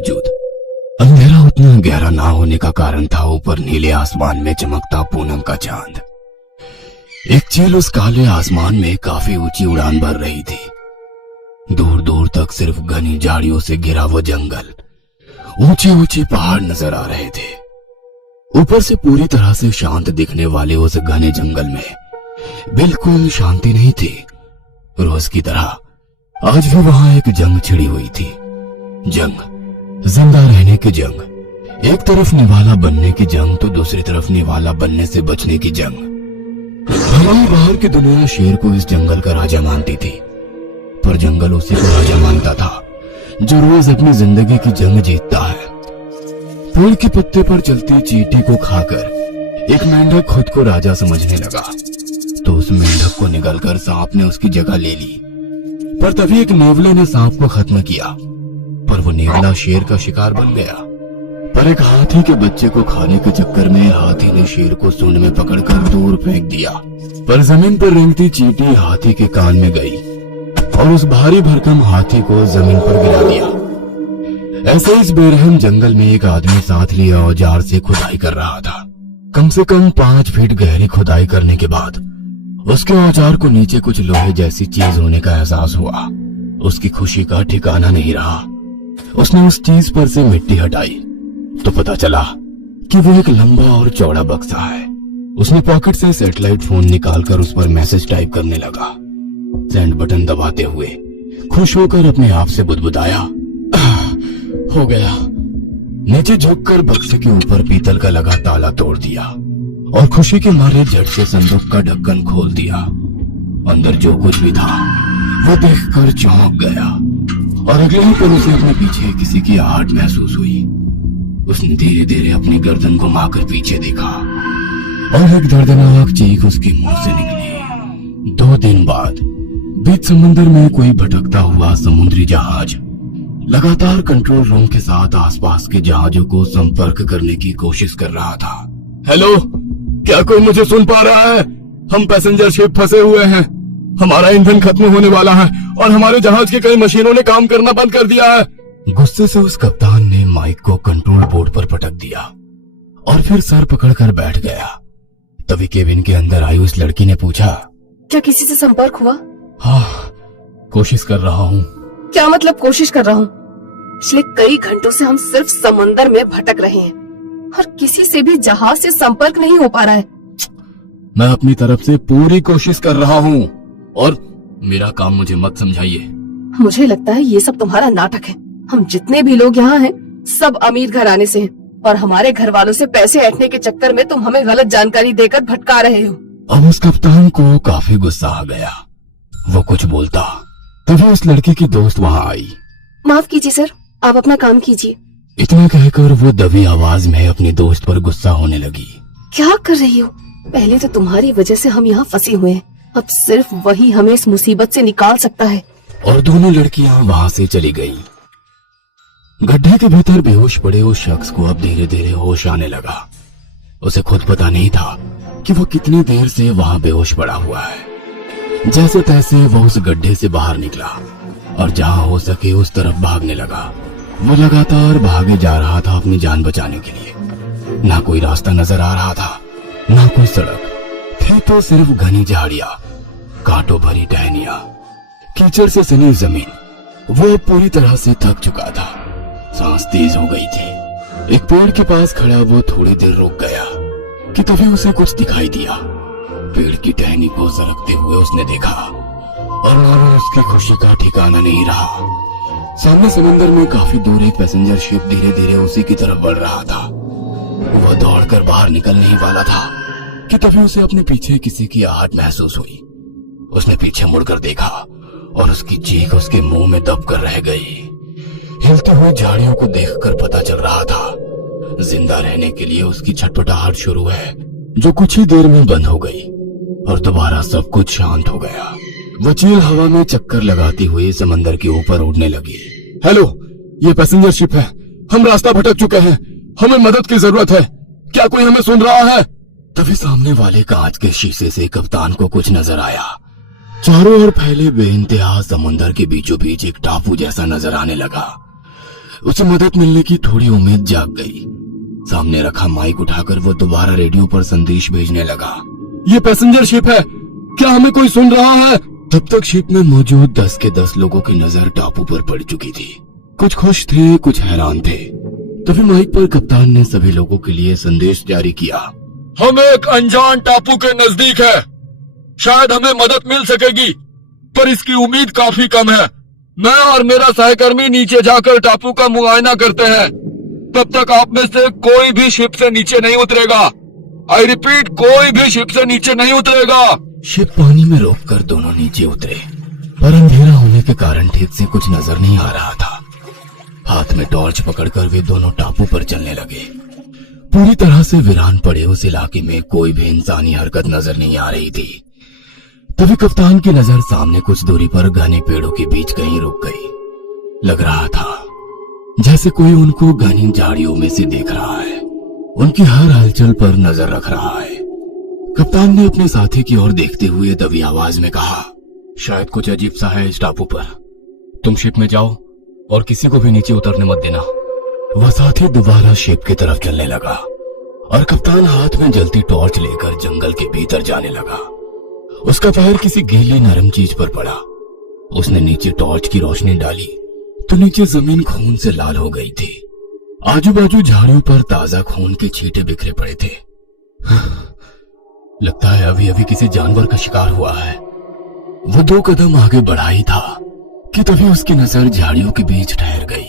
बावजूद अंधेरा उतना गहरा ना होने का कारण था ऊपर नीले आसमान में चमकता पूनम का चांद। एक चील उस काले आसमान में काफी ऊंची उड़ान भर रही थी। दूर दूर तक सिर्फ घनी झाड़ियों से घिरा वो जंगल, ऊंचे ऊंचे पहाड़ नजर आ रहे थे। ऊपर से पूरी तरह से शांत दिखने वाले उस घने जंगल में बिल्कुल शांति नहीं थी। रोज की तरह आज भी वहां एक जंग छिड़ी हुई थी। जंग, जिंदा रहने की जंग। एक तरफ निवाला बनने की जंग तो दूसरी तरफ निवाला बनने से बचने की जंग। भले बाहर की दुनिया शेर को इस जंगल का राजा मानती थी, पर जंगल उसी को राजा मानता था जो रोज अपनी जिंदगी की जंग जीतता है। पेड़ के पत्ते पर चलती चींटी को खाकर एक मेंढक खुद को राजा समझने लगा, तो उस मेंढक को निगलकर सांप ने उसकी जगह ले ली। पर तभी एक नेवले ने सांप को खत्म किया, पर वो नेवला शेर का शिकार बन गया। पर एक हाथी के बच्चे को खाने के चक्कर में हाथी ने शेर को सूंड में पकड़कर दूर फेंक दिया। पर जमीन पर रेंगती चींटी हाथी के कान में गई और उस भारी भरकम हाथी को जमीन पर गिरा दिया। ऐसे इस बेरहम जंगल में एक आदमी साथ लिए औजार से खुदाई कर रहा था। कम से कम 5 फीट गहरी खुदाई करने के बाद उसके औजार को नीचे कुछ लोहे जैसी चीज होने का एहसास हुआ। उसकी खुशी का ठिकाना नहीं रहा। उसने उस चीज पर से मिट्टी हटाई तो पता चला कि वो एक लंबा और चौड़ा बक्सा है। उसने पॉकेट से सैटेलाइट फोन निकालकर उस पर मैसेज टाइप करने लगा। सेंड बटन दबाते हुए खुश होकर अपने आप से बुदबुदाया, हो गया। नीचे झुककर बक्से के ऊपर पीतल का लगा ताला तोड़ दिया और खुशी के मारे झट से संदूक का ढक्कन खोल दिया। अंदर जो कुछ भी था वो देखकर चौंक गया और अगले ही पल उसे अपने पीछे किसी की आहट महसूस हुई। उसने धीरे धीरे अपनी गर्दन घुमाकर पीछे देखा और एक दर्दनाक चीख उसके मुंह से निकली। 2 दिन बाद बीच समंदर में कोई भटकता हुआ समुद्री जहाज लगातार कंट्रोल रूम के साथ आसपास के जहाजों को संपर्क करने की कोशिश कर रहा था। हेलो, क्या कोई मुझे सुन पा रहा है? हम पैसेंजर शिप फंसे हुए हैं। हमारा ईंधन खत्म होने वाला है और हमारे जहाज की कई मशीनों ने काम करना बंद कर दिया है। गुस्से से उस कप्तान ने माइक को कंट्रोल बोर्ड पर पटक दिया और फिर सर पकड़कर बैठ गया। तभी केबिन के अंदर आई उस लड़की ने पूछा, क्या किसी से संपर्क हुआ? हाँ, कोशिश कर रहा हूँ। क्या मतलब कोशिश कर रहा हूँ? पिछले कई घंटों से हम सिर्फ समंदर में भटक रहे हैं और किसी से भी जहाज से संपर्क नहीं हो पा रहा है। मैं अपनी तरफ से पूरी कोशिश कर रहा हूँ और मेरा काम मुझे मत समझाइए। मुझे लगता है ये सब तुम्हारा नाटक है। हम जितने भी लोग यहाँ हैं सब अमीर घराने से हैं और हमारे घर वालों से पैसे ऐंठने के चक्कर में तुम हमें गलत जानकारी देकर भटका रहे हो। अब उस कप्तान को काफी गुस्सा आ गया। वो कुछ बोलता तभी उस लड़की की दोस्त वहाँ आई। माफ कीजिए सर, आप अपना काम कीजिए। इतना कहकर वो दबी आवाज में अपनी दोस्त पर गुस्सा होने लगी। क्या कर रही हो? पहले तो तुम्हारी वजह से हम यहाँ फंसे हुए हैं, अब सिर्फ वही हमें इस मुसीबत से निकाल सकता है। और दोनों लड़कियां वहाँ से चली गयी। गड्ढे के भीतर बेहोश पड़े उस शख्स को अब धीरे धीरे होश आने लगा। उसे खुद पता नहीं था कि वो कितनी देर से वहां बेहोश पड़ा हुआ है। जैसे तैसे वो उस गड्ढे से बाहर निकला और जहां हो सके उस तरफ भागने लगा। वो लगातार भागे जा रहा था अपनी जान बचाने के लिए। ना कोई रास्ता नजर आ रहा था, ना कोई सड़क थी, तो सिर्फ घनी झाड़ियां, कांटों भरी टहनियां, कीचड़ से सनी जमीन। वो पूरी तरह से थक चुका था, सांस तेज हो गई थी। एक पेड़ के पास खड़ा वो थोड़ी देर रुक गया कि तभी उसे कुछ दिखाई दिया। पेड़ की टहनी को सरकते हुए उसने देखा और मानो उसकी खुशी का ठिकाना नहीं रहा। सामने समंदर में काफी दूर एक पैसेंजर शिप धीरे धीरे उसी की तरफ बढ़ रहा था। वह दौड़कर बाहर निकलने ही वाला था कि तभी उसे अपने पीछे किसी की आहट महसूस हुई। उसने पीछे मुड़कर देखा और उसकी चीख उसके मुंह में दबकर रह गई। हिलती हुई झाड़ियों को देखकर पता चल रहा था जिंदा रहने के लिए उसकी छटपटाहट शुरू है, जो कुछ ही देर में बंद हो गई और दोबारा सब कुछ शांत हो गया। वो चील हवा में चक्कर लगाती हुई समंदर के ऊपर उड़ने लगी। हेलो, ये पैसेंजर शिप है। हम रास्ता भटक चुके हैं। हमें मदद की जरूरत है। क्या कोई हमें सुन रहा है? तभी सामने वाले कांच के शीशे से कप्तान को कुछ नजर आया। चारों ओर फैले बेइंतहा समुंदर के बीचों बीच एक टापू जैसा नजर आने लगा। उसे मदद मिलने की थोड़ी उम्मीद जाग गई। सामने रखा माइक उठाकर वो दोबारा रेडियो पर संदेश भेजने लगा। ये पैसेंजर शिप है, क्या हमें कोई सुन रहा है? तब तक शिप में मौजूद 10 के 10 लोगों की नजर टापू पर पड़ चुकी थी। कुछ खुश थे, कुछ हैरान थे। तभी माइक पर कप्तान ने सभी लोगों के लिए संदेश जारी किया। हम एक अनजान टापू के नजदीक है, शायद हमें मदद मिल सकेगी, पर इसकी उम्मीद काफी कम है। मैं और मेरा सहकर्मी नीचे जाकर टापू का मुआयना करते हैं। तब तक आप में से कोई भी शिप से नीचे नहीं उतरेगा। आई रिपीट, कोई भी शिप से नीचे नहीं उतरेगा। शिप पानी में रोककर दोनों नीचे उतरे, पर अंधेरा होने के कारण ठीक से कुछ नजर नहीं आ रहा था। हाथ में टॉर्च पकड़कर वे दोनों टापू पर चलने लगे। पूरी तरह से वीरान पड़े उस इलाके में कोई भी इंसानी हरकत नजर नहीं आ रही थी। तभी कप्तान की नजर सामने कुछ दूरी पर घने पेड़ों के बीच कहीं रुक गई। लग रहा था जैसे कोई उनको घनी झाड़ियों में से देख रहा है, उनकी हर हलचल पर नजर रख रहा है। कप्तान ने अपने साथी की ओर देखते हुए दबी आवाज में कहा, शायद कुछ अजीब सा है इस टापू पर। तुम शिप में जाओ और किसी को भी नीचे उतरने मत देना। वह साथी दोबारा शिप की तरफ चलने लगा और कप्तान हाथ में जलती टॉर्च लेकर जंगल के भीतर जाने लगा। उसका पैर किसी गीली नरम चीज पर पड़ा। उसने नीचे टॉर्च की रोशनी डाली तो नीचे जमीन खून से लाल हो गई थी। आजू बाजू झाड़ियों पर ताजा खून के छींटे बिखरे पड़े थे। लगता है अभी अभी किसी जानवर का शिकार हुआ है। वो 2 कदम आगे बढ़ा ही था कि तभी उसकी नजर झाड़ियों के बीच ठहर गई।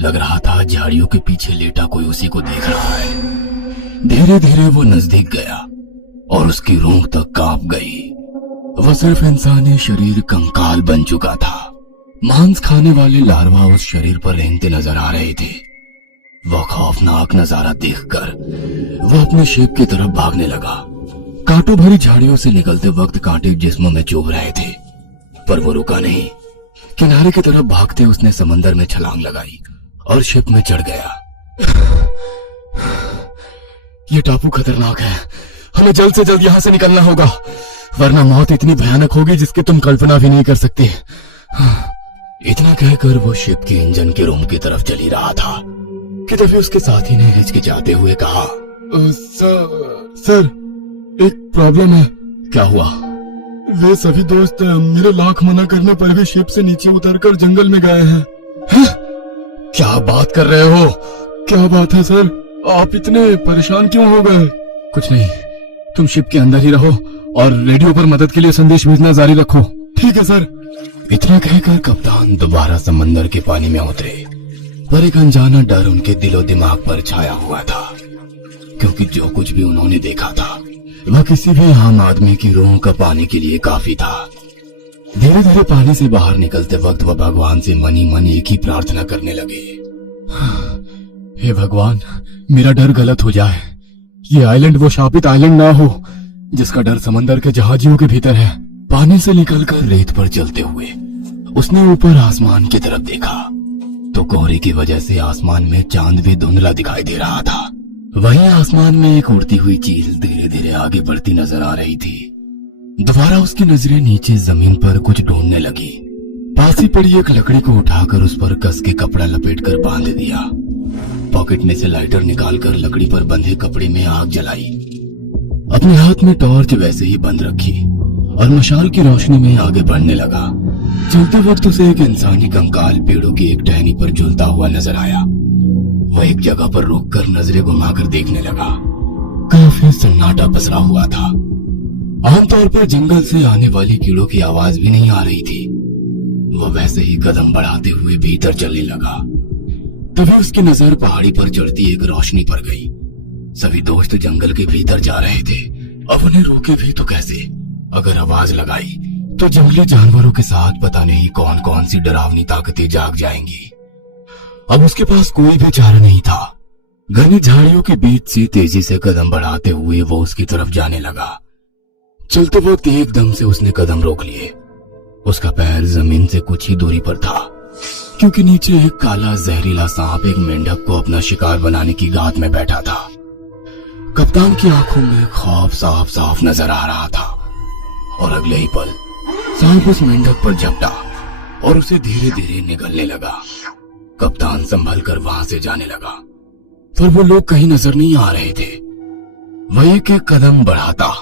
लग रहा था झाड़ियों के पीछे लेटा कोई उसी को देख रहा है। धीरे धीरे वो नजदीक गया और उसकी रूह तक कांप गई। वह सिर्फ इंसानी शरीर कंकाल बन चुका था। मांस खाने वाले लार्वा उस शरीर पर रेंगते नजर आ रहे थे। वह खौफनाक नजारा देखकर वह अपने शिप की तरफ भागने लगा। कांटों भरी झाड़ियों से निकलते वक्त कांटे जिस्म में चुभ रहे थे, पर वो रुका नहीं। किनारे की तरफ भागते उसने समंदर में छलांग लगाई और शिप में चढ़ गया। ये टापू खतरनाक है, हमें जल्द से जल्द यहाँ से निकलना होगा, वरना मौत इतनी भयानक होगी जिसकी तुम कल्पना भी नहीं कर सकते। इतना कहकर वो शिप के इंजन के रूम की तरफ चली रहा था कि तभी उसके साथी ने हिचकिचाते हुए कहा, सर एक प्रॉब्लम है। क्या हुआ? वे सभी दोस्त मेरे लाख मना करने पर भी शिप से नीचे उतरकर जंगल में गए हैं। क्या बात कर रहे हो? क्या बात है सर, आप इतने परेशान क्यों हो गए? कुछ नहीं, तुम शिप के अंदर ही रहो और रेडियो पर मदद के लिए संदेश भेजना जारी रखो। ठीक है सर। इतना कहकर कप्तान दोबारा समंदर के पानी में उतरे, पर एक अनजाना डर उनके दिलो दिमाग पर छाया हुआ था, क्योंकि जो कुछ भी उन्होंने देखा था वह किसी भी आम आदमी की रूह कपाने के लिए काफी था। धीरे धीरे पानी से बाहर निकलते वक्त वह भगवान से मनी मन एक ही प्रार्थना करने लगे, हे भगवान, मेरा डर गलत हो जाए। ये आइलैंड वो शापित आइलैंड ना हो जिसका डर समंदर के जहाजियों के भीतर है। पानी से निकलकर रेत पर चलते हुए उसने ऊपर आसमान की तरफ देखा तो कोहरे की वजह से आसमान में चांद भी धुंधला दिखाई दे रहा था। वहीं आसमान में एक उड़ती हुई चीज धीरे धीरे आगे बढ़ती नजर आ रही थी। दोबारा उसकी नजरें नीचे जमीन पर कुछ ढूंढने लगी। पास ही पड़ी एक लकड़ी को उठाकर उस पर कस के कपड़ा लपेटकर बांध दिया। पॉकेट में से लाइटर निकालकर लकड़ी पर बंधे कपड़े में आग जलाई। अपने हाथ में टॉर्च वैसे ही बंद रखी और मशाल की रोशनी में आगे बढ़ने लगा। चलते वक्त उसे एक इंसानी कंकाल पेड़ों की एक टहनी पर झूलता हुआ नजर आया। वह एक जगह पर रुककर नजरें घुमाकर देखने लगा। काफी सन्नाटा पसरा हुआ था। आमतौर पर जंगल से आने वाली कीड़ों की आवाज भी नहीं आ रही थी। वह वैसे ही कदम बढ़ाते हुए भीतर चलने लगा। तभी उसकी नजर पहाड़ी पर चढ़ती एक रोशनी पर गई। सभी दोस्त जंगल के भीतर जा रहे थे। अब उन्हें रोके भी तो कैसे? अगर आवाज लगाई तो जंगली जानवरों के साथ पता नहीं कौन कौन सी डरावनी ताकतें जाग जाएंगी। अब उसके पास कोई भी चारा नहीं था। घनी झाड़ियों के बीच से तेजी से कदम बढ़ाते हुए वो उसकी तरफ जाने लगा। चलते वक्त एकदम से उसने कदम रोक लिए। उसका पैर जमीन से कुछ ही दूरी पर था, क्योंकि नीचे एक काला जहरीला सांप एक मेंढक को अपना शिकार बनाने की गात में बैठा था। कप्तान की आंखों में खौफ साफ साफ नजर आ रहा था और अगले ही पल सांप उस मेंढक पर झपटा और उसे धीरे धीरे निगलने लगा। कप्तान संभल कर वहां से जाने लगा, पर वो लोग कहीं नजर नहीं आ रहे थे। वह एक एक कदम बढ़ाता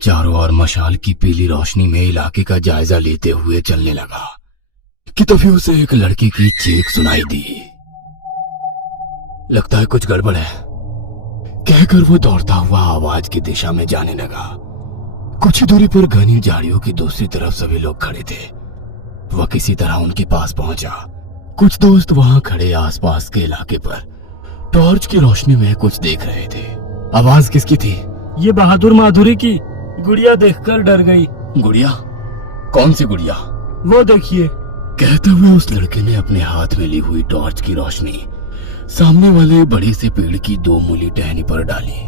चारों ओर मशाल की पीली रोशनी में इलाके का जायजा लेते हुए चलने लगा कि तभी उसे एक लड़की की चीख सुनाई दी। लगता है कुछ गड़बड़ है, कहकर वो दौड़ता हुआ आवाज की दिशा में जाने लगा। कुछ ही दूरी पर घनी झाड़ियों की दूसरी तरफ सभी लोग खड़े थे। वह किसी तरह उनके पास पहुंचा। कुछ दोस्त वहां खड़े आसपास के इलाके पर टॉर्च की रोशनी में कुछ देख रहे थे। आवाज किसकी थी? ये बहादुर माधुरी की। गुड़िया देखकर डर गई। गुड़िया? कौन सी गुड़िया? वो देखिए। कहते हुए उस लड़के ने अपने हाथ में ली हुई टॉर्च की रोशनी सामने वाले बड़े से पेड़ की दो मूली टहनी पर डाली।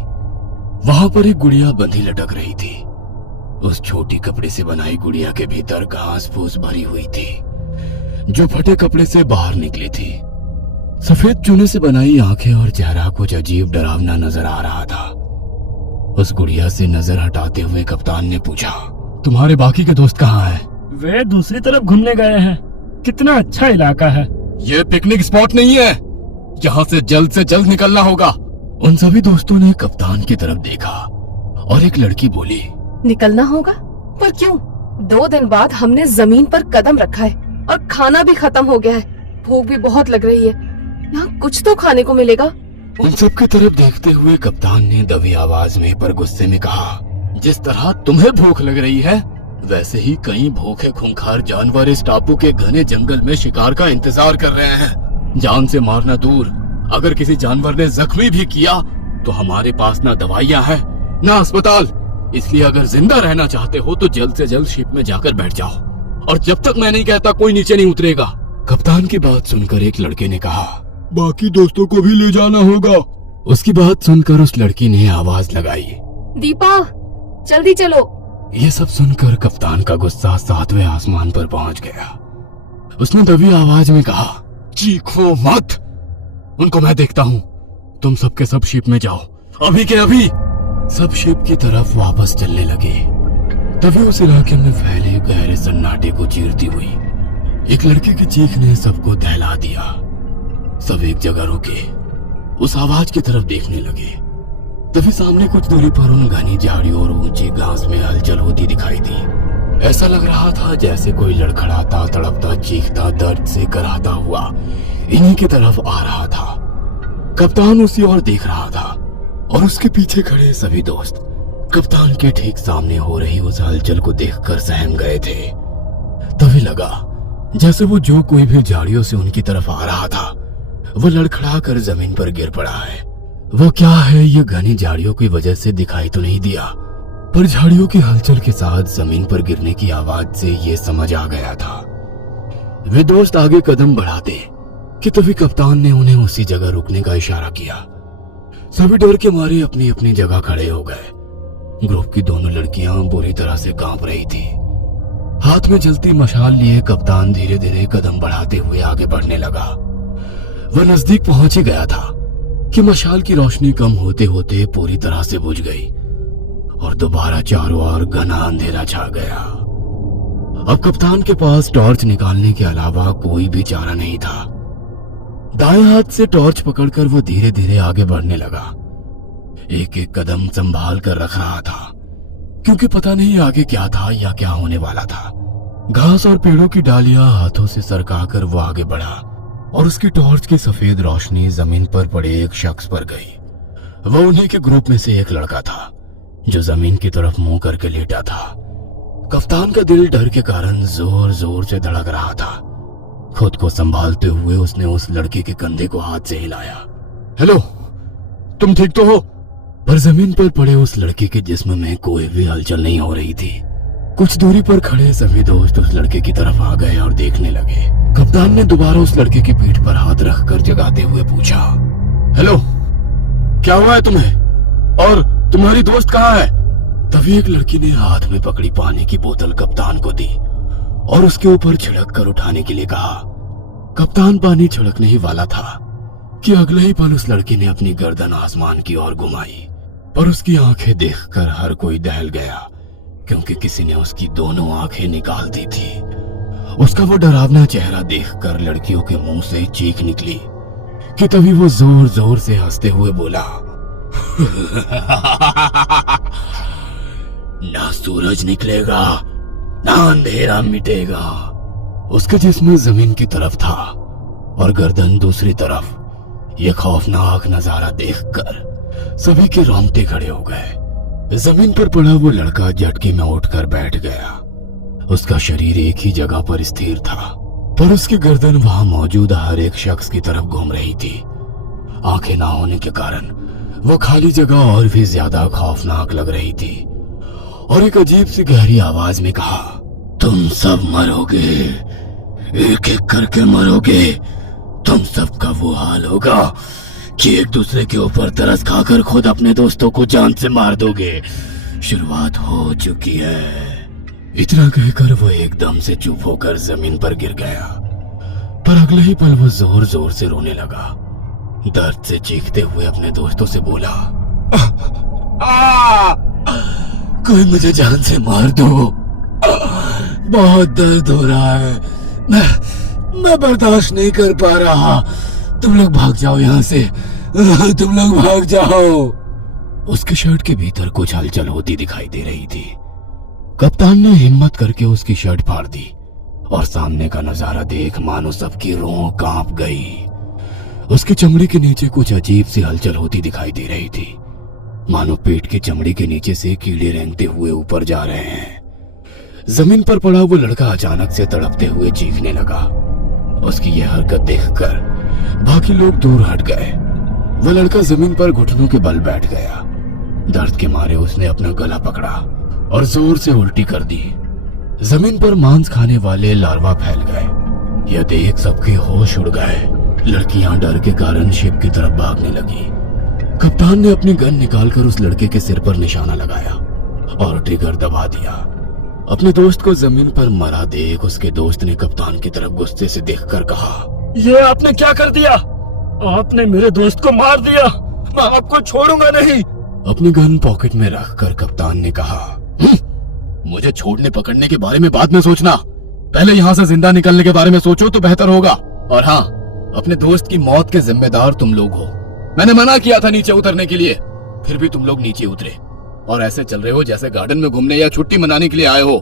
वहां पर एक गुड़िया बंधी लटक रही थी। उस छोटी कपड़े से बनाई गुड़िया के भीतर घास फूस भरी हुई थी, जो फटे कपड़े से बाहर निकली थी। सफेद चूने से बनाई आंखें और चेहरा कुछ अजीब डरावना नजर आ रहा था। उस गुड़िया से नजर हटाते हुए कप्तान ने पूछा, तुम्हारे बाकी के दोस्त कहाँ हैं? वे दूसरी तरफ घूमने गए हैं। कितना अच्छा इलाका है। ये पिकनिक स्पॉट नहीं है, यहाँ से जल्द निकलना होगा। उन सभी दोस्तों ने कप्तान की तरफ देखा और एक लड़की बोली, निकलना होगा? पर क्यों? 2 दिन बाद हमने जमीन पर कदम रखा है और खाना भी खत्म हो गया है। भूख भी बहुत लग रही है। यहाँ कुछ तो खाने को मिलेगा। उन सब की तरफ देखते हुए कप्तान ने दबी आवाज में पर गुस्से में कहा, जिस तरह तुम्हें भूख लग रही है, वैसे ही कई भूखे खूंखार जानवर इस टापू के घने जंगल में शिकार का इंतजार कर रहे हैं। जान से मारना दूर, अगर किसी जानवर ने जख्मी भी किया तो हमारे पास ना दवाइयाँ हैं ना अस्पताल। इसलिए अगर जिंदा रहना चाहते हो तो जल्द से जल्द शिप में जाकर बैठ जाओ, और जब तक मैं नहीं कहता कोई नीचे नहीं उतरेगा। कप्तान की बात सुनकर एक लड़के ने कहा, बाकी दोस्तों को भी ले जाना होगा। उसकी बात सुनकर उस लड़की ने आवाज लगाई, दीपा जल्दी चलो। ये सब सुनकर कप्तान का गुस्सा 7वें आसमान पर पहुंच गया। उसने दबी आवाज में कहा, चीखो मत, उनको मैं देखता हूँ। तुम सबके सब शिप में जाओ, अभी के अभी। सब शिप की तरफ वापस चलने लगे। तभी उस इलाके में फैले गहरे सन्नाटे को चीरती हुई एक लड़की की चीख ने सबको दहला दिया। सब एक जगह रुके, उस आवाज की तरफ देखने लगे। तभी सामने कुछ दूरी पर उन घनी झाड़ियों और ऊंची घास में हलचल होती दिखाई दी। ऐसा लग रहा था जैसे कोई लड़खड़ाता, तड़पता, चीखता, दर्द से कराहता हुआ इन्हीं की तरफ आ रहा था। कप्तान उसी ओर देख रहा था और उसके पीछे खड़े सभी दोस्त कप्तान के ठीक सामने हो रही उस हलचल को देखकर सहम गए थे। तभी लगा जैसे वो जो कोई भी झाड़ियों से उनकी तरफ आ रहा था वो लड़खड़ा कर जमीन पर गिर पड़ा है। वो क्या है ये घनी झाड़ियों की वजह से दिखाई तो नहीं दिया, पर झाड़ियों की हलचल के साथ जमीन पर गिरने की आवाज से ये समझ आ गया था। वे दोस्त आगे कदम बढ़ाते कि तभी कप्तान ने उन्हें उसी जगह रुकने का इशारा किया। सभी डर के मारे अपनी अपनी जगह खड़े हो गए। ग्रुप की दोनों लड़कियां बुरी तरह से कांप रही थी। हाथ में जलती मशाल लिए कप्तान धीरे धीरे कदम बढ़ाते हुए आगे बढ़ने लगा। वह नजदीक पहुंच ही गया था कि मशाल की रोशनी कम होते होते पूरी तरह से बुझ गई और दोबारा चारों ओर घना अंधेरा छा गया। अब कप्तान के पास टॉर्च निकालने के अलावा कोई भी चारा नहीं था। दाएं हाथ से टॉर्च पकड़कर वो धीरे धीरे आगे बढ़ने लगा। एक एक कदम संभाल कर रख रहा था, क्योंकि पता नहीं आगे क्या था या क्या होने वाला था। घास और पेड़ों की डालियां हाथों से सरकाकर वो आगे बढ़ा और उसकी टॉर्च की सफेद रोशनी जमीन पर पड़े एक शख्स पर गई। वह उन्हीं के ग्रुप में से एक लड़का था जो जमीन की तरफ मुंह करके लेटा था। कप्तान का दिल डर के कारण जोर जोर से धड़क रहा था। खुद को संभालते हुए उसने उस लड़के के कंधे को हाथ से हिलाया। हेलो, तुम ठीक तो हो? पर जमीन पर पड़े उस लड़के के जिस्म में कोई भी हलचल नहीं हो रही थी। कुछ दूरी पर खड़े सभी दोस्त उस लड़के की तरफ आ गए और देखने लगे। कप्तान ने दोबारा उस लड़के की पीठ पर हाथ रखकर जगाते हुए पूछा, हेलो, क्या हुआ है तुम्हें? और तुम्हारी दोस्त कहाँ है? तभी एक लड़की ने हाथ में पकड़ी पानी की बोतल कप्तान को दी और उसके ऊपर छिड़क कर उठाने के लिए कहा। कप्तान पानी छिड़कने ही वाला था कि अगले ही पल उस लड़की ने अपनी गर्दन आसमान की ओर घुमाई, पर उसकी आंखें देखकर हर कोई दहल गया, क्योंकि किसी ने उसकी दोनों आंखें निकाल दी थी। उसका वो डरावना चेहरा देखकर लड़कियों के मुंह से चीख निकली कि तभी वो जोर जोर से हंसते हुए बोला, ना सूरज निकलेगा ना अंधेरा मिटेगा। उसके जिस्म जमीन की तरफ था और गर्दन दूसरी तरफ। ये खौफनाक नजारा देखकर सभी के रोंगटे खड़े हो गए। जमीन पर पड़ा वो लड़का झटके में उठकर बैठ गया। उसका शरीर एक ही जगह पर स्थिर था, पर उसकी गर्दन वहां मौजूद हर एक शख्स की तरफ घूम रही थी। आंखें ना होने के कारण वो खाली जगह और भी ज्यादा खौफनाक लग रही थी और एक अजीब सी गहरी आवाज में कहा, तुम सब मरोगे, एक एक करके मरोगे। तुम सबका वो हाल होगा कि एक दूसरे के ऊपर तरस खाकर खुद अपने दोस्तों को जान से मार दोगे। शुरुआत हो चुकी है। इतना कहकर वो एकदम से चुप होकर जमीन पर गिर गया, पर अगले ही पल वो जोर जोर से रोने लगा। दर्द से चीखते हुए अपने दोस्तों से बोला, कोई मुझे जान से मार दो, बहुत दर्द हो रहा है, मैं बर्दाश्त नहीं कर पा रहा। तुम लोग भाग जाओ यहाँ से, तुम लोग भाग जाओ। उसके शर्ट के भीतर कुछ हलचल होती दिखाई दे रही थी। कप्तान ने हिम्मत करके उसकी शर्ट फाड़ दी और सामने का नजारा देख मानो सबकी रूह कांप गई। उसकी चमड़ी के नीचे कुछ अजीब सी हलचल होती दिखाई दे रही थी, मानो पेट की चमड़ी के नीचे से कीड़े रेंगते हुए ऊपर जा रहे हैं। जमीन पर पड़ा वो लड़का अचानक से तड़पते हुए चीखने लगा। उसकी यह हरकत देखकर बाकी लोग दूर हट गए। वो लड़का जमीन पर घुटनों के बल बैठ गया। दर्द के मारे उसने अपना गला पकड़ा और जोर से उल्टी कर दी। जमीन पर मांस खाने वाले लार्वा फैल गए। यह देख सबके होश उड़ गए। लड़कियां डर के कारण शिप की तरफ भागने लगी। कप्तान ने अपनी गन निकालकर उस लड़के के सिर पर निशाना लगाया और ट्रिगर दबा दिया। अपने दोस्त को जमीन पर मरा देख उसके दोस्त ने कप्तान की तरफ गुस्से से देखकर कहा, ये आपने क्या कर दिया? आपने मेरे दोस्त को मार दिया, मैं आपको छोड़ूंगा नहीं। अपनी गन पॉकेट में रखकर कप्तान ने कहा, मुझे छोड़ने पकड़ने के बारे में बाद में सोचना, पहले यहाँ से जिंदा निकलने के बारे में सोचो तो बेहतर होगा। और हाँ, अपने दोस्त की मौत के जिम्मेदार तुम लोग हो। मैंने मना किया था नीचे उतरने के लिए, फिर भी तुम लोग नीचे उतरे और ऐसे चल रहे हो जैसे गार्डन में घूमने या छुट्टी मनाने के लिए आए हो।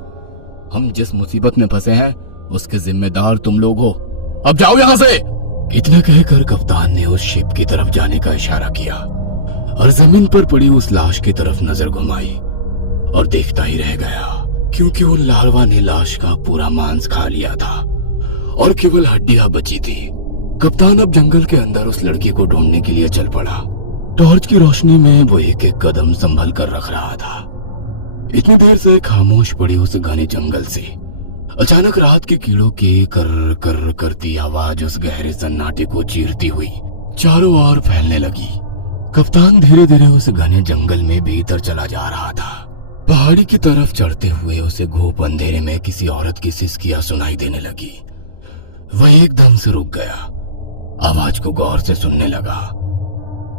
हम जिस मुसीबत में फंसे हैं उसके जिम्मेदार तुम लोग हो। अब जाओ यहाँ से। इतना कहकर कप्तान ने उस शिप की तरफ जाने का इशारा किया और जमीन पर पड़ी उस लाश की तरफ नजर घुमाई और देखता ही रह गया, क्योंकि उन लार्वा ने लाश का पूरा मांस खा लिया था और केवल हड्डियां बची थी। कप्तान अब जंगल के अंदर उस लड़की को ढूंढने के लिए चल पड़ा। टॉर्च की रोशनी में वो एक एक कदम संभल कर रख रहा था। इतनी देर से खामोश पड़ी उस घने जंगल से अचानक रात के कीड़ों की कर कर करती आवाज उस गहरे सन्नाटे को चीरती हुई चारों ओर फैलने लगी। कप्तान धीरे धीरे उस घने जंगल में भीतर चला जा रहा था। पहाड़ी की तरफ चढ़ते हुए उसे घूप अंधेरे में किसी औरत की सिसकियां सुनाई देने लगी। वह एकदम से रुक गया, आवाज को गौर से सुनने लगा।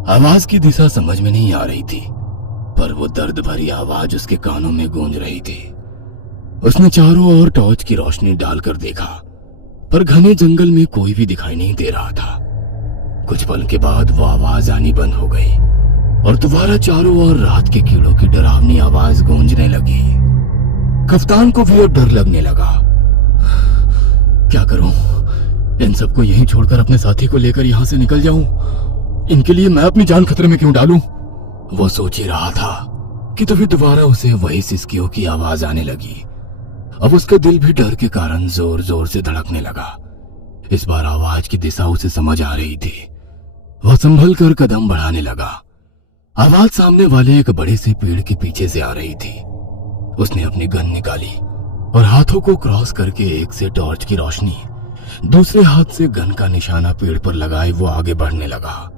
आवाज की दिशा समझ में नहीं आ रही थी, पर वो दर्द भरी आवाज उसके कानों में गूंज रही थी। उसने चारों ओर टॉर्च की रोशनी डालकर देखा, पर घने जंगल में कोई भी दिखाई नहीं दे रहा था। कुछ पल के बाद वो आवाज आनी बंद हो गई और दोबारा चारों ओर रात के कीड़ों की डरावनी आवाज गूंजने लगी। कप्तान को भी अब डर लगने लगा। क्या करूं? इन सबको यहीं छोड़कर अपने साथी को लेकर यहां से निकल जाऊं? इनके लिए मैं अपनी जान खतरे में क्यों डालूं? वो सोच ही रहा था कि तभी दोबारा उसे वही सिसकियों की आवाज आने लगी। अब उसका दिल भी डर के कारण जोर जोर से धड़कने लगा। इस बार आवाज की दिशा उसे समझ आ रही थी। वह संभल कर कदम बढ़ाने लगा। आवाज सामने वाले एक बड़े से पेड़ के पीछे से आ रही थी। उसने अपनी गन निकाली और हाथों को क्रॉस करके एक से टॉर्च की रोशनी, दूसरे हाथ से गन का निशाना पेड़ पर लगाए वो आगे बढ़ने लगा।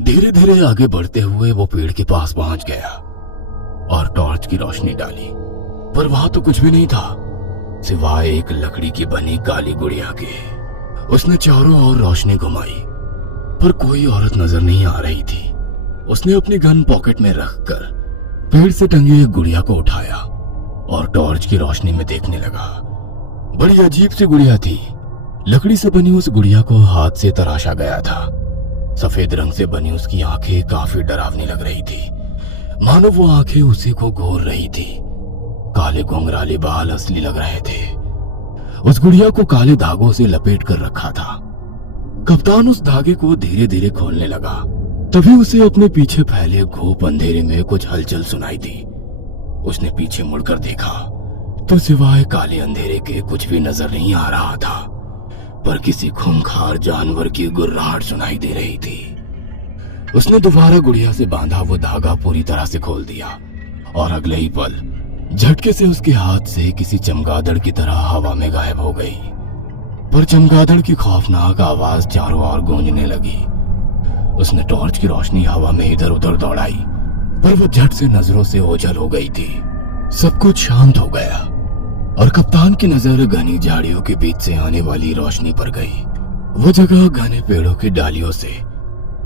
धीरे धीरे आगे बढ़ते हुए वो पेड़ के पास पहुंच गया और टॉर्च की रोशनी डाली, पर वहां तो कुछ भी नहीं था सिवाय एक लकड़ी की बनी काली गुड़िया के। उसने चारों ओर रोशनी घुमाई, पर कोई औरत नजर नहीं आ रही थी। उसने अपनी गन पॉकेट में रखकर पेड़ से टंगी एक गुड़िया को उठाया और टॉर्च की रोशनी में देखने लगा। बड़ी अजीब सी गुड़िया थी। लकड़ी से बनी उस गुड़िया को हाथ से तराशा गया था। सफेद रंग से बनी उसकी आंखें काफी डरावनी लग रही थी, मानो वो आंखें उसी को घूर रही थी। काले घुंघराले बाल असली लग रहे थे। उस गुड़िया को काले धागों से लपेट कर रखा था। कप्तान उस धागे को धीरे धीरे खोलने लगा। तभी उसे अपने पीछे फैले घोप अंधेरे में कुछ हलचल सुनाई दी। उसने पीछे मुड़कर देखा तो सिवाय काले अंधेरे के कुछ भी नजर नहीं आ रहा था, पर किसी खूंखार जानवर की गुर्राहट सुनाई दे रही थी। उसने दोबारा गुड़िया से बांधा वो धागा पूरी तरह से खोल दिया और अगले ही पल झटके से उसके हाथ से किसी चमगादड़ की तरह हवा में गायब हो गई। पर चमगादड़ की खौफनाक आवाज चारों ओर गूंजने लगी। उसने टॉर्च की रोशनी हवा में इधर उधर दौड़ाई, पर वो झट से नजरों से ओझल हो गई थी। सब कुछ शांत हो गया और कप्तान की नजर घनी झाड़ियों के बीच से आने वाली रोशनी पर गई। वो जगह घने पेड़ों की डालियों से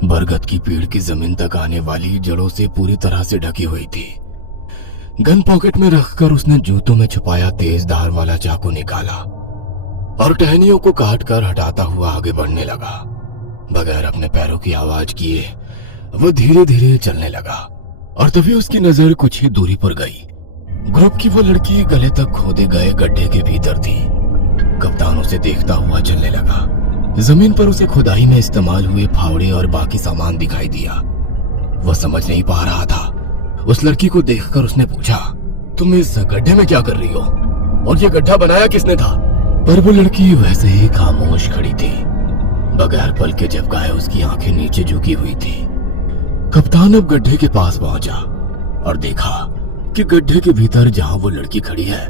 बरगद की पेड़ की जमीन तक आने वाली जड़ों से पूरी तरह से ढकी हुई थी। गन पॉकेट में रखकर उसने जूतों में छुपाया तेज धार वाला चाकू निकाला और टहनियों को काट कर हटाता हुआ आगे बढ़ने लगा। बगैर अपने पैरों की आवाज किए वो धीरे धीरे चलने लगा और तभी उसकी नजर कुछ ही दूरी पर गई। ग्रुप की वो लड़की गले तक खोदे गए गड्ढे के भीतर थी। कप्तान उसे देखता हुआ चलने लगा। जमीन पर उसे खुदाई में इस्तेमाल हुए फावड़े और बाकी सामान दिखाई दिया। वह समझ नहीं पा रहा था। उस लड़की को देखकर उसने पूछा, तुम इस गड्ढे में क्या कर रही हो और ये गड्ढा बनाया किसने था? पर वो लड़की वैसे ही खामोश खड़ी थी। बगैर पल के झपकाए उसकी आंखें नीचे झुकी हुई थी। कप्तान अब गड्ढे के पास पहुंचा और देखा कि गड्ढे के भीतर जहां वो लड़की खड़ी है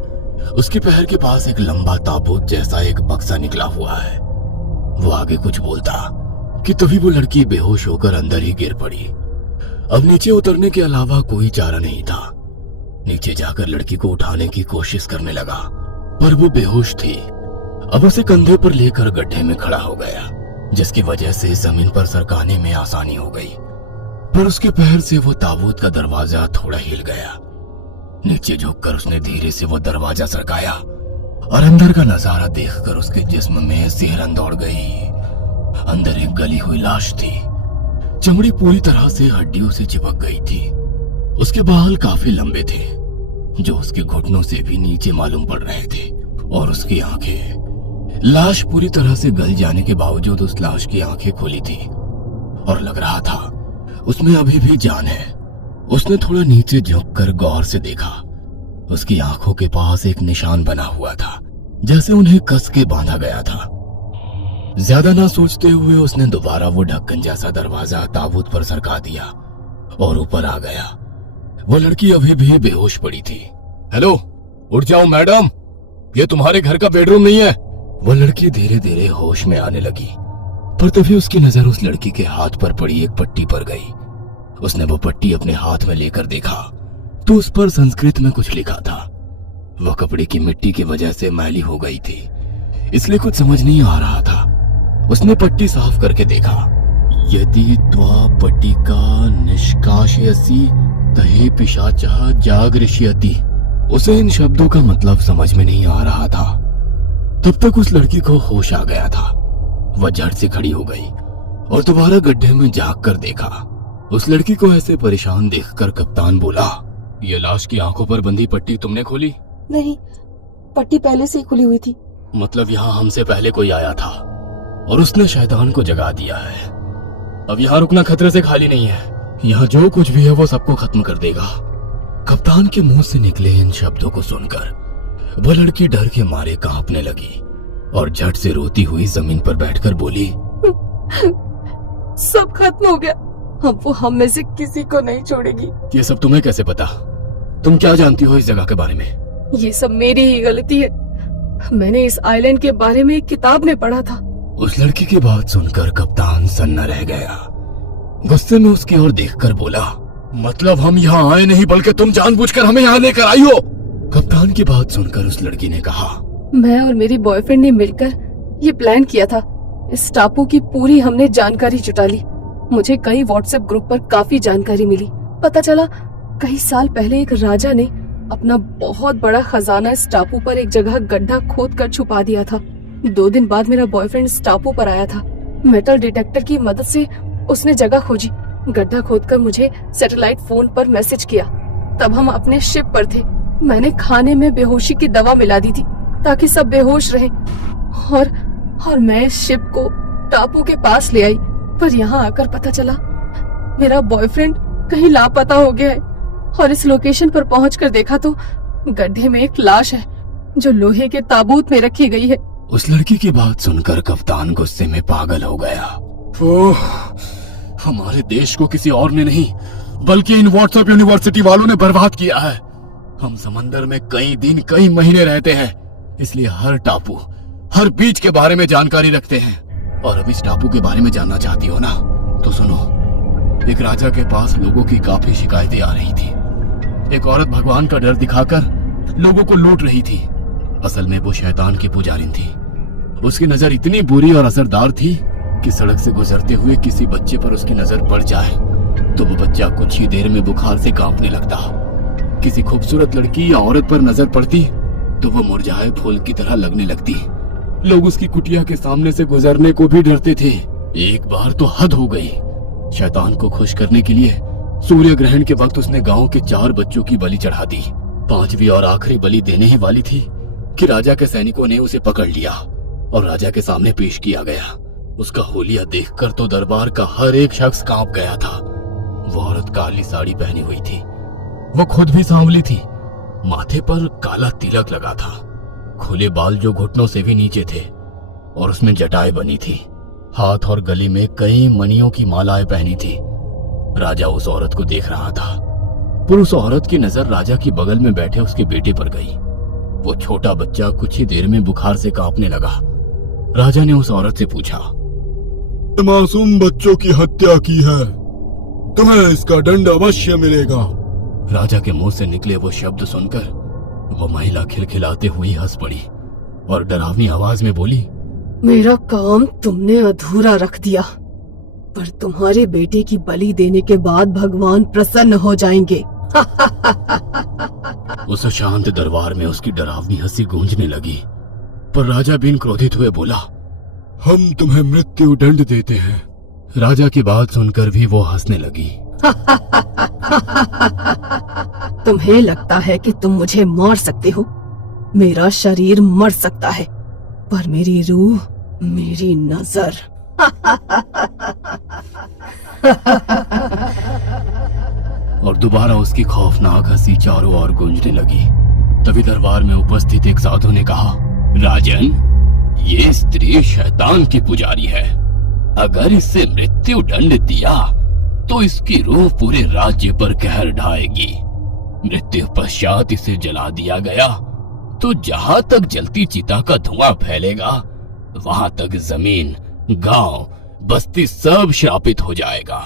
उसके पैर के पास एक लंबा ताबूत जैसा एक बक्सा निकला हुआ है। वो आगे कुछ बोलता कि तभी वो लड़की बेहोश होकर अंदर ही गिर पड़ी। अब नीचे उतरने के अलावा कोई चारा नहीं था। नीचे जाकर लड़की को उठाने की कोशिश करने लगा, पर वो बेहोश थी। अब उसे कंधे पर लेकर गड्ढे में खड़ा हो गया, जिसकी वजह से जमीन पर सरकाने में आसानी हो गई। पर उसके पैर से वो ताबूत का दरवाजा थोड़ा हिल गया। नीचे झुककर उसने धीरे से वो दरवाजा सरकाया और अंदर का नजारा देखकर उसके जिस्म में सिहरन दौड़ गई। अंदर एक गली हुई लाश थी। चमड़ी पूरी तरह से हड्डियों से चिपक गई थी। उसके बाल काफी लंबे थे, जो उसके घुटनों से भी नीचे मालूम पड़ रहे थे, और उसकी आंखें, लाश पूरी तरह से गल जाने के बावजूद उस लाश की आंखें खुली थी और लग रहा था उसमें अभी भी जान है। उसने थोड़ा नीचे झुककर गौर से देखा। उसकी आंखों के पास एक निशान बना हुआ था, जैसे उन्हें कस के बांधा गया था। ज्यादा ना सोचते हुए उसने दोबारा वो ढक्कन जैसा दरवाजा ताबूत पर सरका दिया और ऊपर आ गया। वो लड़की अभी भी बेहोश पड़ी थी। हेलो, उठ जाओ मैडम, ये तुम्हारे घर का बेडरूम नहीं है। वो लड़की धीरे धीरे होश में आने लगी, पर तभी उसकी नजर उस लड़की के हाथ पर पड़ी एक पट्टी पर गई। उसने वो पट्टी अपने हाथ में लेकर देखा तो उस पर संस्कृत में कुछ लिखा था। वह कपड़े की मिट्टी की वजह से मैली हो गई थी, इसलिए कुछ समझ नहीं आ रहा था। उसने पट्टी साफ करके देखा। यदि त्वा पट्टिका निष्काशयसि तहि पिशाचः जागरिष्यति। उसे इन शब्दों का मतलब समझ में नहीं आ रहा था। तब तक उस लड़की को होश आ गया था। वह झट से खड़ी हो गई और दोबारा गड्ढे में झांक कर देखा। उस लड़की को ऐसे परेशान देखकर कप्तान बोला, ये लाश की आंखों पर बंधी पट्टी तुमने खोली? नहीं, पट्टी पहले से ही खुली हुई थी। मतलब यहाँ हमसे पहले कोई आया था और उसने शैतान को जगा दिया है। अब यहाँ रुकना खतरे से खाली नहीं है। यहाँ जो कुछ भी है वो सबको खत्म कर देगा। कप्तान के मुंह से निकले इन शब्दों को सुनकर वो लड़की डर के मारे कांपने लगी और झट से रोती हुई जमीन पर बैठकर बोली, सब खत्म हो गया। अब वो हम में से किसी को नहीं छोड़ेगी। ये सब तुम्हें कैसे पता? तुम क्या जानती हो इस जगह के बारे में? ये सब मेरी ही गलती है। मैंने इस आइलैंड के बारे में एक किताब में पढ़ा था। उस लड़की की बात सुनकर कप्तान सन्ना रह गया। गुस्से में उसकी ओर देखकर बोला, मतलब हम यहाँ आए नहीं बल्कि तुम जानबूझकर हमें यहाँ लेकर आई हो? कप्तान की बात सुनकर उस लड़की ने कहा, मैं और मेरी बॉयफ्रेंड ने मिलकर ये प्लान किया था। इस टापू की पूरी हमने जानकारी जुटा ली। मुझे कई व्हाट्सएप ग्रुप पर काफी जानकारी मिली। पता चला कई साल पहले एक राजा ने अपना बहुत बड़ा खजाना इस टापू पर एक जगह गड्ढा खोद कर छुपा दिया था। 2 दिन बाद मेरा बॉयफ्रेंड इस टापू पर आया था। मेटल डिटेक्टर की मदद से उसने जगह खोजी, गड्ढा खोदकर मुझे सैटेलाइट फोन पर मैसेज किया। तब हम अपने शिप पर थे। मैंने खाने में बेहोशी की दवा मिला दी थी ताकि सब बेहोश रहें और मैं इस शिप को टापू के पास ले आई। पर यहाँ आकर पता चला मेरा बॉयफ्रेंड कहीं लापता हो गया है और इस लोकेशन पर पहुंचकर देखा तो गड्ढे में एक लाश है जो लोहे के ताबूत में रखी गई है। उस लड़की की बात सुनकर कप्तान गुस्से में पागल हो गया। ओह, हमारे देश को किसी और ने नहीं बल्कि इन व्हाट्सएप यूनिवर्सिटी वालों ने बर्बाद किया है। हम समंदर में कई दिन कई महीने रहते हैं, इसलिए हर टापू हर बीच के बारे में जानकारी रखते हैं। और अब इस टापू के बारे में जानना चाहती हो ना, तो सुनो। एक राजा के पास लोगों की काफी शिकायतें आ रही थी। एक औरत भगवान का डर दिखाकर लोगों को लूट रही थी। असल में वो शैतान की पुजारिन थी। उसकी नजर इतनी बुरी और असरदार थी कि सड़क से गुजरते हुए किसी बच्चे पर उसकी नजर पड़ जाए तो वो बच्चा कुछ ही देर में बुखार से कांपने लगता। किसी खूबसूरत लड़की या औरत पर नजर पड़ती तो वो मुरझाए फूल की तरह लगने लगती। लोग उसकी कुटिया के सामने से गुजरने को भी डरते थे। एक बार तो हद हो गई। शैतान को खुश करने के लिए सूर्य ग्रहण के वक्त उसने गांव के 4 बच्चों की बलि चढ़ा दी। 5वीं और आखिरी बलि देने ही वाली थी कि राजा के सैनिकों ने उसे पकड़ लिया और राजा के सामने पेश किया गया। उसका होलिया देखकर तो दरबार का हर एक शख्स कांप गया था। वो औरत काली साड़ी पहनी हुई थी। वो खुद भी सांवली थी। माथे पर काला तिलक लगा था। खुले बाल जो घुटनों से भी नीचे थे और उसमें जटाएं बनी थी। हाथ और गली में कई मणियों की मालाएं पहनी थी। राजा उस औरत को देख रहा था, पर उस औरत की नजर राजा की बगल में बैठे उसके बेटे पर गई। वो छोटा बच्चा कुछ ही देर में बुखार से कांपने लगा। राजा ने उस औरत से पूछा, मासूम बच्चों की हत्या की है, तुम्हें इसका दंड अवश्य मिलेगा। राजा के मुंह से निकले वो शब्द सुनकर वो महिला खिलखिलाते हुई हंस पड़ी और डरावनी आवाज में बोली, मेरा काम तुमने अधूरा रख दिया, पर तुम्हारे बेटे की बलि देने के बाद भगवान प्रसन्न हो जाएंगे। उस शांत दरबार में उसकी डरावनी हंसी गूंजने लगी। पर राजा बिन क्रोधित हुए बोला, हम तुम्हें मृत्यु दंड देते हैं। राजा की बात सुनकर भी वो हंसने लगी। तुम्हें लगता है कि तुम मुझे मार सकते हो? मेरा शरीर मर सकता है, पर मेरी रूह, मेरी नजर। और दोबारा उसकी खौफनाक हंसी चारों ओर गूंजने लगी। तभी दरबार में उपस्थित एक साधु ने कहा, राजन, ये स्त्री शैतान की पुजारी है। अगर इसे मृत्यु दंड दिया तो इसकी रूह पूरे राज्य पर कहर ढाएगी। मृत्यु पश्चात इसे जला दिया गया तो जहां तक जलती चिता का धुआं फैलेगा वहां तक जमीन, गांव, बस्ती सब श्रापित हो जाएगा,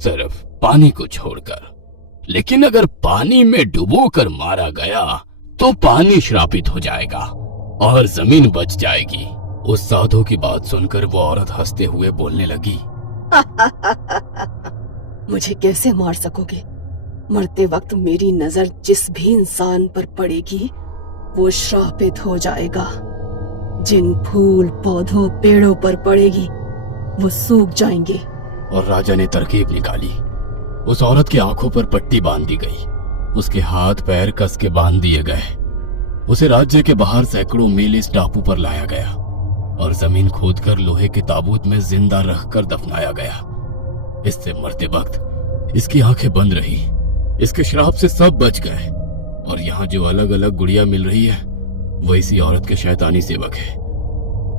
सिर्फ पानी को छोड़कर। लेकिन अगर पानी में डुबोकर मारा गया तो पानी श्रापित हो जाएगा और जमीन बच जाएगी। उस साधु की बात सुनकर वो औरत हंसते हुए बोलने लगी, मुझे कैसे मार सकोगे? मरते वक्त मेरी नजर जिस भी इंसान पर पड़ेगी वो श्रापित हो जाएगा। जिन फूल, पौधों, पेड़ों पर पड़ेगी वो सूख जाएंगे। और राजा ने तरकीब निकाली। उस औरत की आंखों पर पट्टी बांध दी गई। उसके हाथ पैर कस के बांध दिए गए। उसे राज्य के बाहर सैकड़ों मील इस टापू पर लाया गया और जमीन खोदकर लोहे के ताबूत में जिंदा रखकर दफनाया गया। इससे मरते वक्त इसकी आंखें बंद रही। इसके श्राप से सब बच गए। और यहाँ जो अलग अलग गुड़िया मिल रही है वो इसी औरत के शैतानी सेवक है,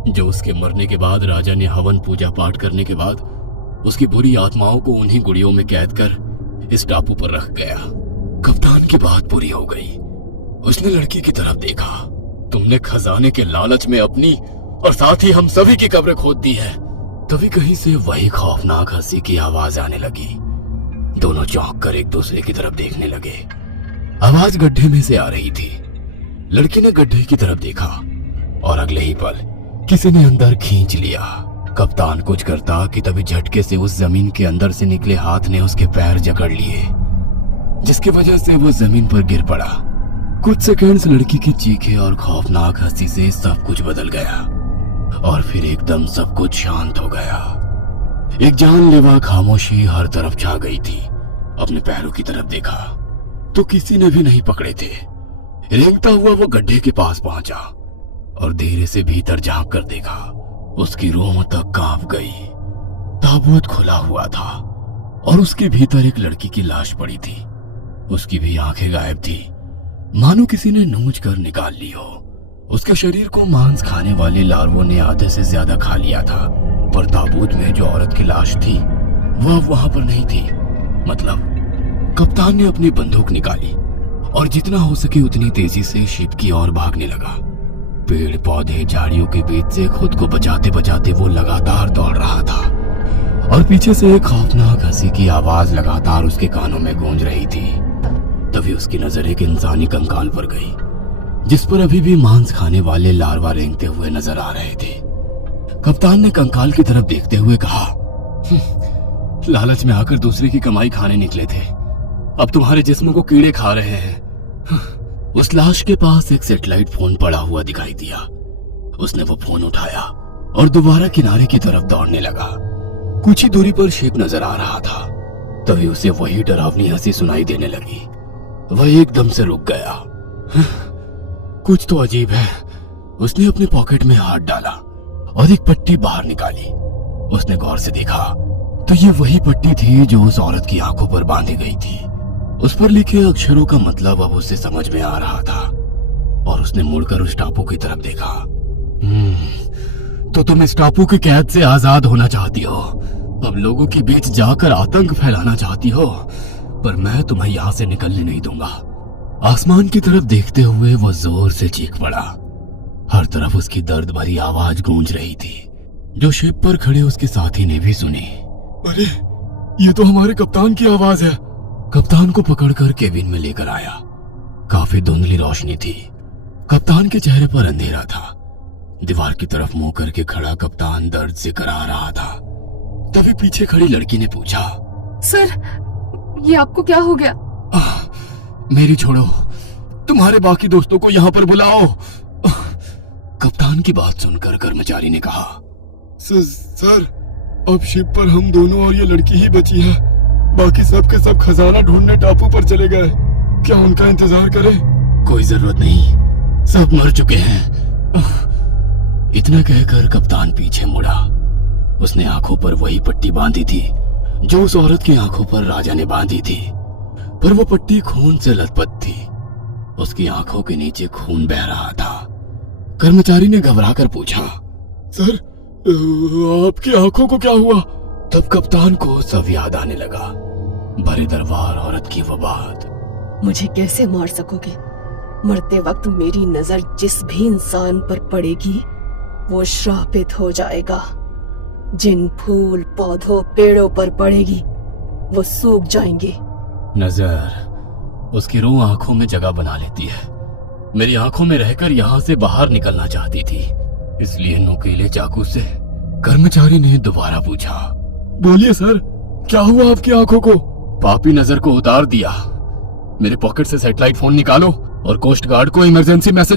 जो उसके मरने के बाद राजा ने हवन पूजा पाठ करने के बाद उसकी बुरी आत्माओं को उन्हीं गुड़ियों में कैद कर इस टापू पर रख गया। कप्तान की बात पूरी हो गई। उसने लड़की की तरफ देखा। तुमने खजाने के लालच में अपनी और साथ ही हम सभी की कब्र खोद दी है। तभी कहीं से वही खौफनाक हंसी की आवाज आने लगी। दोनों चौंक कर एक दूसरे की तरफ देखने लगे। आवाज गड्ढे में से आ रही थी। लड़की ने गड्ढे की तरफ देखा और अगले ही पल किसी ने अंदर खींच लिया। कप्तान कुछ करता कि तभी झटके से उस जमीन के अंदर से निकले हाथ ने उसके पैर जकड़ लिए, जिसकी वजह से वो जमीन पर गिर पड़ा कुछ सेकंड्स लड़की की चीखें और खौफनाक हंसी से सब कुछ बदल गया और फिर एकदम सब कुछ शांत हो गया। एक जानलेवा खामोशी हर तरफ छा गई थी। अपने पैरों की तरफ देखा तो किसी ने भी नहीं पकड़े थे। रेंगता हुआ वो गड्ढे के पास पहुंचा और धीरे से भीतर झांक कर देखा। उसकी रूह तक कांप गई। ताबूत खुला हुआ था और उसके भीतर एक लड़की की लाश पड़ी थी। उसकी भी आंखें गायब थी, मानो किसी ने नोच कर निकाल ली हो। उसके शरीर को मांस खाने वाले लार्वों ने आधे से ज्यादा खा लिया था, पर ताबूत में जो औरत की लाश थी वह वहां पर नहीं थी। मतलब कप्तान ने अपनी बंदूक निकाली और जितना हो सके उतनी तेजी से शिप की ओर भागने लगा। पेड़ पौधे झाड़ियों के बीच से खुद को बचाते बचाते वो लगातार दौड़ रहा था और पीछे से एक खौफनाक हंसी की आवाज लगातार उसके कानों में गूंज रही थी। तभी उसकी नजर एक इंसानी कंकाल पर गई, जिस पर अभी भी मांस खाने वाले लार्वा रेंगते हुए नजर आ रहे थे। कप्तान ने कंकाल की तरफ देखते हुए कहा, लालच में आकर दूसरे की कमाई खाने निकले थे, अब तुम्हारे जिस्म को कीड़े खा रहे हैं। उस लाश के पास एक सैटेलाइट फोन पड़ा हुआ दिखाई दिया। उसने वो फोन उठाया और दोबारा किनारे की तरफ दौड़ने लगा। कुछ ही दूरी पर शिप नजर आ रहा था। तभी उसे वही डरावनी हंसी सुनाई देने लगी। वह एकदम से रुक गया। कुछ तो अजीब है। उसने अपने पॉकेट में हाथ डाला और एक पट्टी बाहर निकाली। उसने गौर से देखा तो ये वही पट्टी थी जो उस औरत की आंखों पर बांधी गई थी। उस पर लिखे अक्षरों का मतलब अब उसे समझ में आ रहा था और उसने मुड़कर उस टापू की तरफ देखा। तो तुम इस टापू की कैद से आजाद होना चाहती हो, अब लोगों के बीच जाकर आतंक फैलाना चाहती हो, पर मैं तुम्हें यहां से निकलने नहीं दूंगा। आसमान की तरफ देखते हुए वो जोर से चीख पड़ा। हर तरफ उसकी दर्द भरी आवाज गूंज रही थी, जो शिप पर खड़े उसके साथी ने भी सुनी। अरे ये तो हमारे कप्तान की आवाज है। कप्तान को पकड़कर केबिन में लेकर आया। काफी धुंधली रोशनी थी। कप्तान के चेहरे पर अंधेरा था। दीवार की तरफ मुंह करके खड़ा कप्तान दर्द से करा रहा था। तभी पीछे खड़ी लड़की ने पूछा, सर ये आपको क्या हो गया? मेरी छोड़ो, तुम्हारे बाकी दोस्तों को यहाँ पर बुलाओ। कप्तान की बात सुनकर कर्मचारी ने कहा, सर अब शिप पर हम दोनों और ये लड़की ही बची है। बाकी सब के सब खजाना ढूंढने टापू पर चले गए। क्या उनका इंतजार करें? कोई जरूरत नहीं, सब मर चुके हैं। इतना कहकर कप्तान पीछे मुड़ा। उसने आंखों पर वही पट्टी बांधी थी जो उस औरत की आंखों पर राजा ने बांधी थी, पर वो पट्टी खून से लथपथ थी। उसकी आंखों के नीचे खून बह रहा था। कर्मचारी ने घबराकर पूछा, सर आपकी आंखों को क्या हुआ? तब कप्तान को सब याद आने लगा। भरे दरबार औरत की वो बात। मुझे कैसे मार सकोगे? मरते वक्त मेरी नजर जिस भी इंसान पर पड़ेगी वो श्रापित हो जाएगा। जिन फूल पौधों पेड़ों पर पड़ेगी वो सूख जाएंगे। नजर उसकी रूह आंखों में जगह बना लेती है। मेरी आंखों में रहकर यहाँ से बाहर निकलना चाहती थी, इसलिए नुकीले चाकू से। कर्मचारी ने दोबारा पूछा, बोलिए सर क्या हुआ आपकी आंखों को? पापी नजर को उतार दिया। मेरे पॉकेट से सैटेलाइट फोन निकालो और कोस्ट गार्ड को इमरजेंसी मैसेज